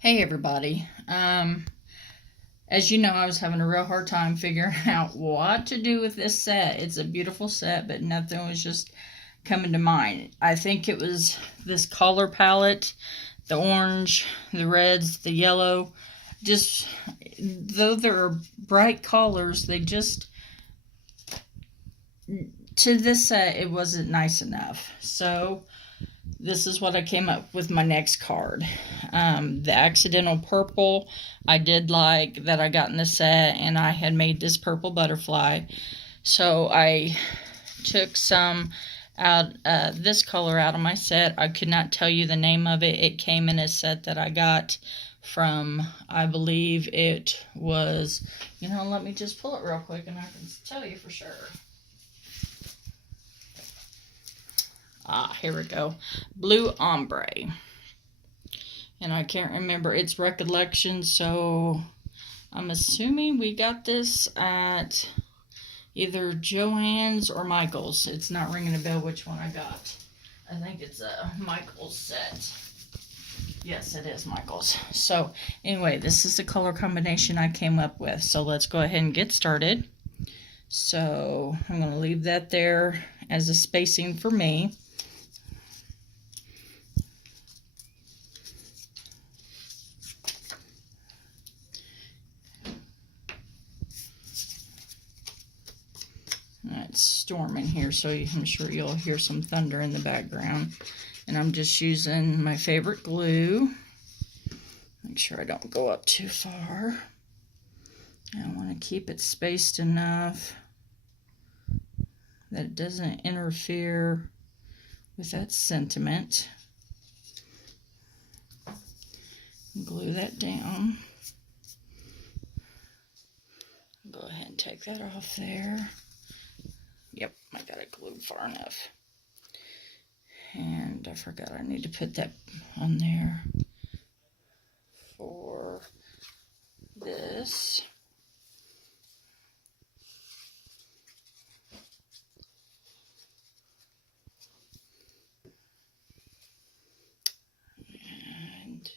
Hey everybody. As you know, I was having a real hard time figuring out what to do with this set. It's a beautiful set, but nothing was just coming to mind. I think it was this color palette, the orange, the reds, the yellow. Just, though they're bright colors, they just, to this set, it wasn't nice enough. So this is what I came up with my next card. The accidental purple, I did like that I got in the set, and I had made this purple butterfly. So I took some out, this color out of my set. I could not tell you the name of it. It came in a set that I got from, I believe it was, let me just pull it real quick and I can tell you for sure. Here we go. Blue Ombre. And I can't remember its recollection, so I'm assuming we got this at either Joann's or Michael's. It's not ringing a bell which one I got. I think it's a Michael's set. Yes, it is Michael's. So anyway, this is the color combination I came up with. So let's go ahead and get started. So I'm going to leave that there as a spacing for me. It's storming here, so I'm sure you'll hear some thunder in the background. And I'm just using my favorite glue. Make sure I don't go up too far. I want to keep it spaced enough that it doesn't interfere with that sentiment. Glue that down. Go ahead and take that off there. Yep, I got it glued far enough. And I forgot I need to put that on there for this. And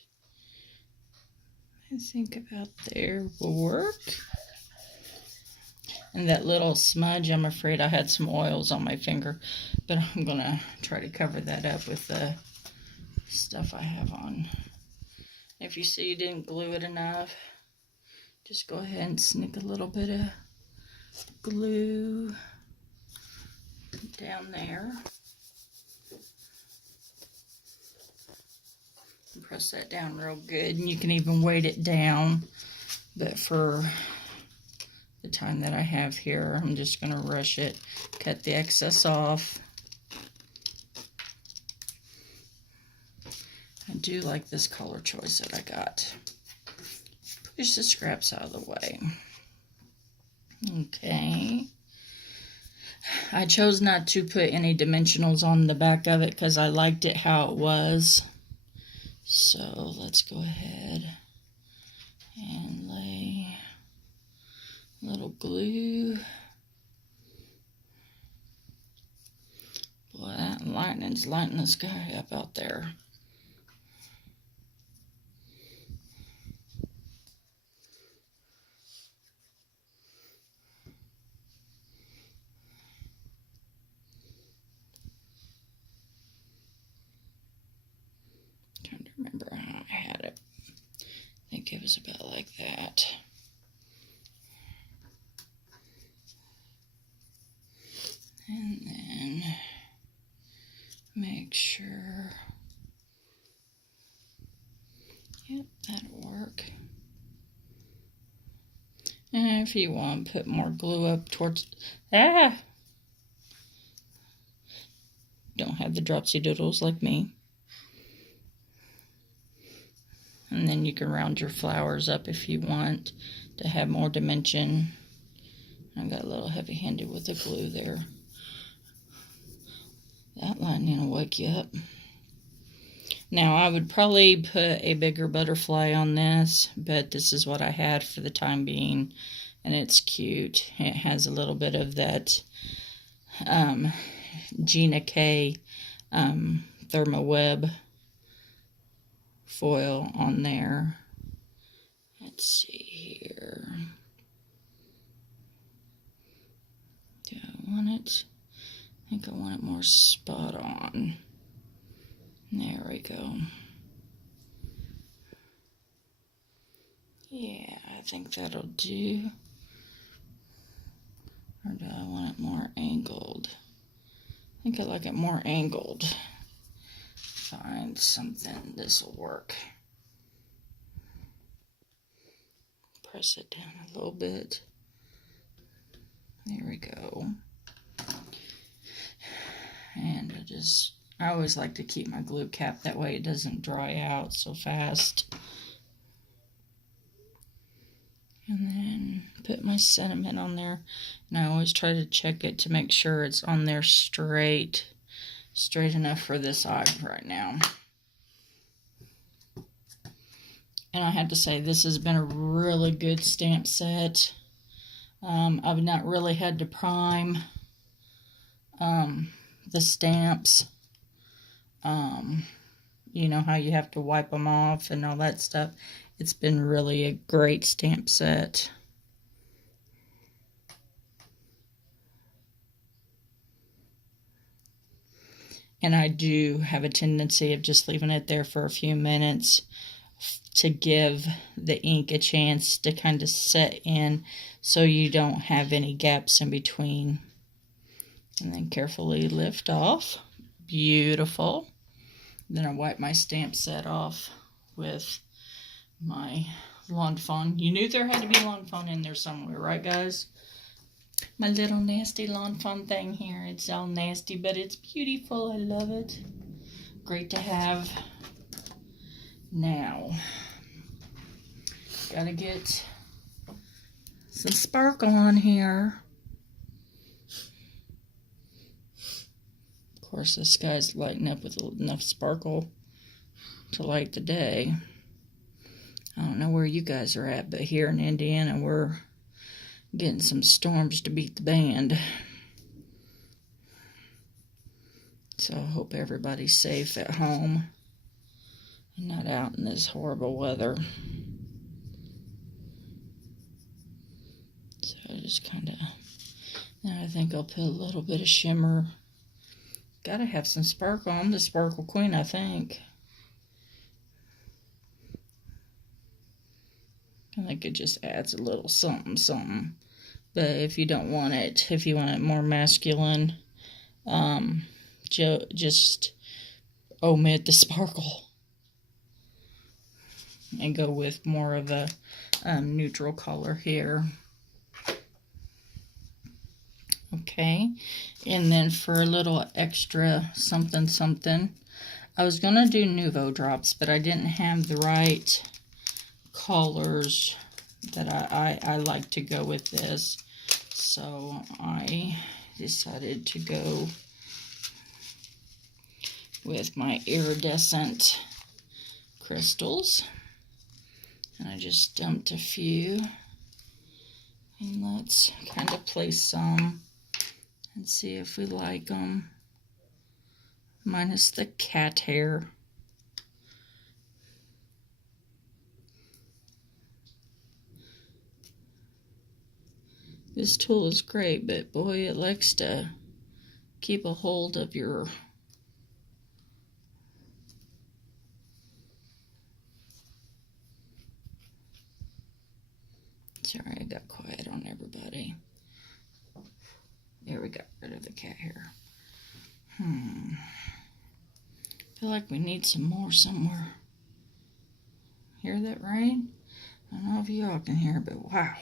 I think about there will work. And that little smudge, I'm afraid I had some oils on my finger, but I'm going to try to cover that up with the stuff I have on. If you see you didn't glue it enough, just go ahead and sneak a little bit of glue down there. And press that down real good, and you can even weight it down, but for the time that I have here, I'm just going to rush it, cut the excess off. I do like this color choice that I got. Push the scraps out of the way. Okay. I chose not to put any dimensionals on the back of it because I liked it how it was. So let's go ahead and lay little glue. Boy, that lightning's lighting the sky up out there. Trying to remember how I had it. I think it was about like that. And then make sure, yep, that'll work. And if you want, put more glue up towards, don't have the dropsy doodles like me. And then you can round your flowers up if you want to have more dimension. I got a little heavy-handed with the glue there. That lightning will wake you up. Now, I would probably put a bigger butterfly on this, but this is what I had for the time being, and it's cute. It has a little bit of that Gina K Thermoweb foil on there. Let's see here. Do I want it? I think I want it more spot on. There we go. Yeah, I think that'll do. Or do I want it more angled? I think I like it more angled. Find something, this will work. Press it down a little bit. There we go. And I always like to keep my glue cap, that way it doesn't dry out so fast. And then put my sentiment on there. And I always try to check it to make sure it's on there straight enough for this eye right now. And I have to say, this has been a really good stamp set. I've not really had to prime the stamps. You know how you have to wipe them off and all that stuff. It's been really a great stamp set. And I do have a tendency of just leaving it there for a few minutes to give the ink a chance to kind of set in so you don't have any gaps in between. And then carefully lift off. Beautiful. Then I wipe my stamp set off with my Lawn Fawn. You knew there had to be Lawn Fawn in there somewhere, right guys? My little nasty Lawn Fawn thing here. It's all nasty, but it's beautiful. I love it. Great to have. Now, gotta get some sparkle on here. Of course, this guy's lighting up with enough sparkle to light the day. I don't know where you guys are at, but here in Indiana, we're getting some storms to beat the band. So I hope everybody's safe at home and not out in this horrible weather. So I just kind of, now I think I'll put a little bit of shimmer. Gotta have some sparkle. I'm the Sparkle Queen, I think. I think it just adds a little something, something. But if you don't want it, if you want it more masculine, just omit the sparkle and go with more of a neutral color here. Okay, and then for a little extra something something, I was gonna do Nuvo drops, but I didn't have the right colors that I like to go with this, so I decided to go with my iridescent crystals, and I just dumped a few, and let's kind of place some and see if we like them, minus the cat hair. This tool is great, but boy, it likes to keep a hold of your sorry, I got quiet on everybody. There, we got rid of the cat hair. I feel like we need some more somewhere. Hear that rain? I don't know if y'all can hear it, but wow.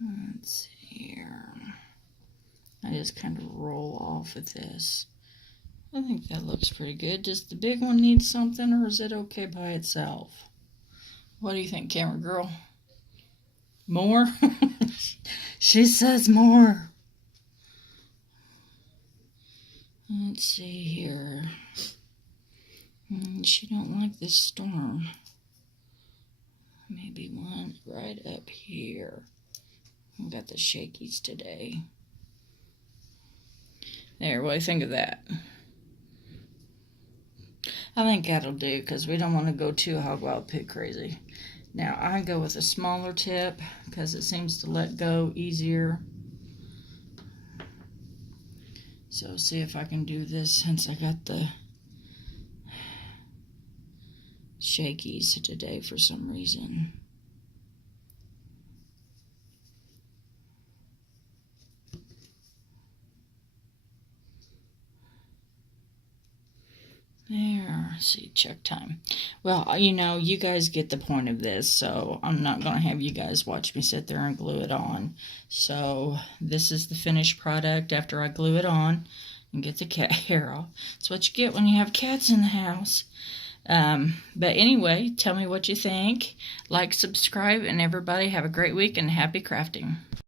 Let's see here. I just kind of roll off with this. I think that looks pretty good. Does the big one need something, or is it okay by itself? What do you think, camera girl? More? She says more. Let's see here. She don't like this storm. maybe one right up here. I've got the shakies today. There, what do you think of that? I think that'll do because we don't want to go too hog wild pig crazy. Now I go with a smaller tip because it seems to let go easier. So see if I can do this since I got the shakies today for some reason. There, see, check time. Well, you know, you guys get the point of this, so I'm not going to have you guys watch me sit there and glue it on. So this is the finished product after I glue it on and get the cat hair off. That's what you get when you have cats in the house. But anyway, tell me what you think. Like, subscribe, and everybody have a great week and happy crafting.